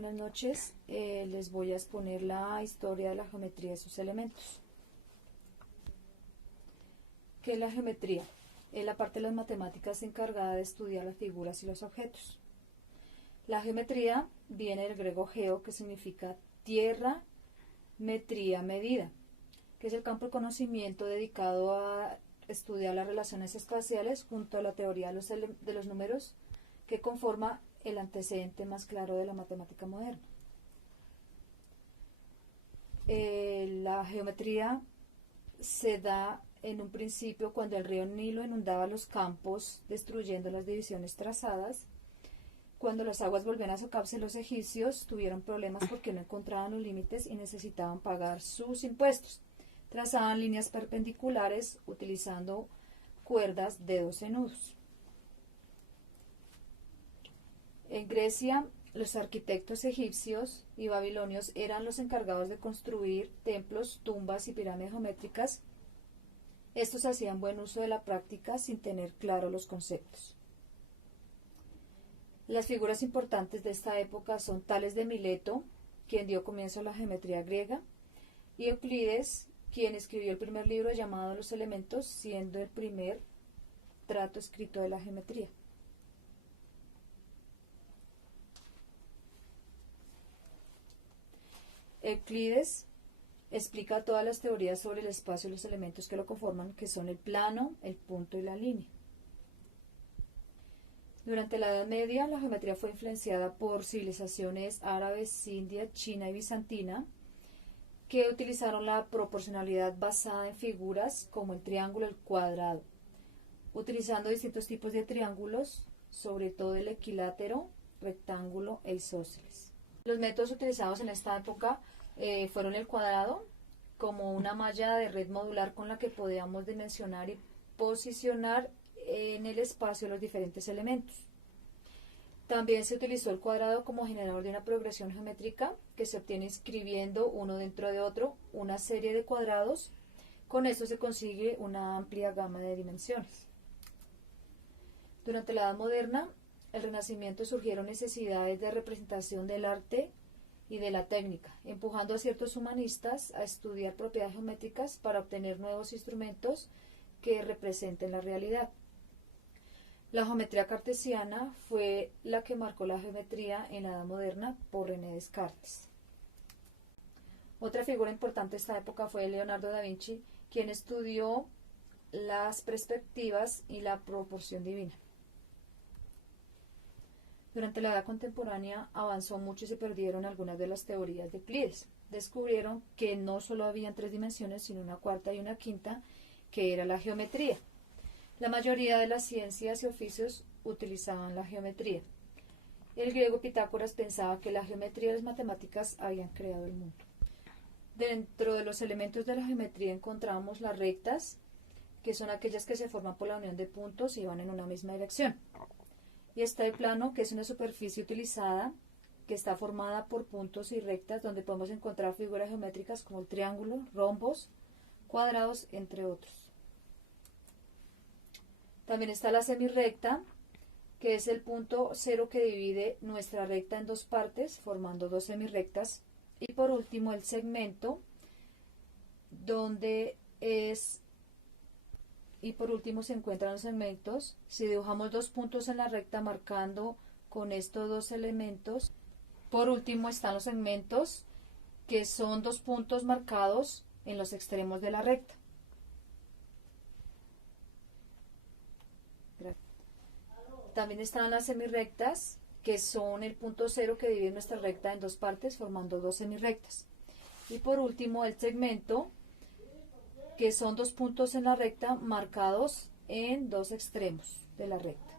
Buenas noches, les voy a exponer la historia de la geometría y sus elementos. ¿Qué es la geometría? Es la parte de las matemáticas encargada de estudiar las figuras y los objetos. La geometría viene del griego geo, que significa tierra, metría, medida, que es el campo de conocimiento dedicado a estudiar las relaciones espaciales junto a la teoría de los números, que conforma el antecedente más claro de la matemática moderna. La geometría se da en un principio cuando el río Nilo inundaba los campos, destruyendo las divisiones trazadas. Cuando las aguas volvían a socarse, los egipcios tuvieron problemas porque no encontraban los límites y necesitaban pagar sus impuestos. Trazaban líneas perpendiculares utilizando cuerdas de 12 nudos. En Grecia, los arquitectos egipcios y babilonios eran los encargados de construir templos, tumbas y pirámides geométricas. Estos hacían buen uso de la práctica sin tener claro los conceptos. Las figuras importantes de esta época son Tales de Mileto, quien dio comienzo a la geometría griega, y Euclides, quien escribió el primer libro llamado Los Elementos, siendo el primer trato escrito de la geometría. Euclides explica todas las teorías sobre el espacio y los elementos que lo conforman, que son el plano, el punto y la línea. Durante la Edad Media, la geometría fue influenciada por civilizaciones árabes, india, china y bizantina, que utilizaron la proporcionalidad basada en figuras como el triángulo y el cuadrado, utilizando distintos tipos de triángulos, sobre todo el equilátero, rectángulo e isósceles. Los métodos utilizados en esta época fueron el cuadrado, como una malla de red modular con la que podíamos dimensionar y posicionar en el espacio los diferentes elementos. También se utilizó el cuadrado como generador de una progresión geométrica que se obtiene escribiendo uno dentro de otro una serie de cuadrados. Con esto se consigue una amplia gama de dimensiones. Durante la Edad Moderna, el Renacimiento, surgieron necesidades de representación del arte y de la técnica, empujando a ciertos humanistas a estudiar propiedades geométricas para obtener nuevos instrumentos que representen la realidad. La geometría cartesiana fue la que marcó la geometría en la Edad Moderna por René Descartes. Otra figura importante de esta época fue Leonardo da Vinci, quien estudió las perspectivas y la proporción divina. Durante la Edad Contemporánea avanzó mucho y se perdieron algunas de las teorías de Euclides. Descubrieron que no solo habían 3 dimensiones, sino una cuarta y una quinta, que era la geometría. La mayoría de las ciencias y oficios utilizaban la geometría. El griego Pitágoras pensaba que la geometría y las matemáticas habían creado el mundo. Dentro de los elementos de la geometría encontramos las rectas, que son aquellas que se forman por la unión de puntos y van en una misma dirección. Y está el plano, que es una superficie utilizada que está formada por puntos y rectas, donde podemos encontrar figuras geométricas como el triángulo, rombos, cuadrados, entre otros. También está la semirrecta, que es el punto cero que divide nuestra recta en 2 partes, formando 2 semirrectas. Y por último, el segmento, y por último se encuentran los segmentos. Si dibujamos 2 puntos en la recta marcando con estos 2 elementos, por último están los segmentos, que son 2 puntos marcados en los extremos de la recta. También están las semirrectas, que son el punto cero que divide nuestra recta en 2 partes, formando 2 semirrectas. Y por último, el segmento, que son 2 puntos en la recta marcados en 2 extremos de la recta.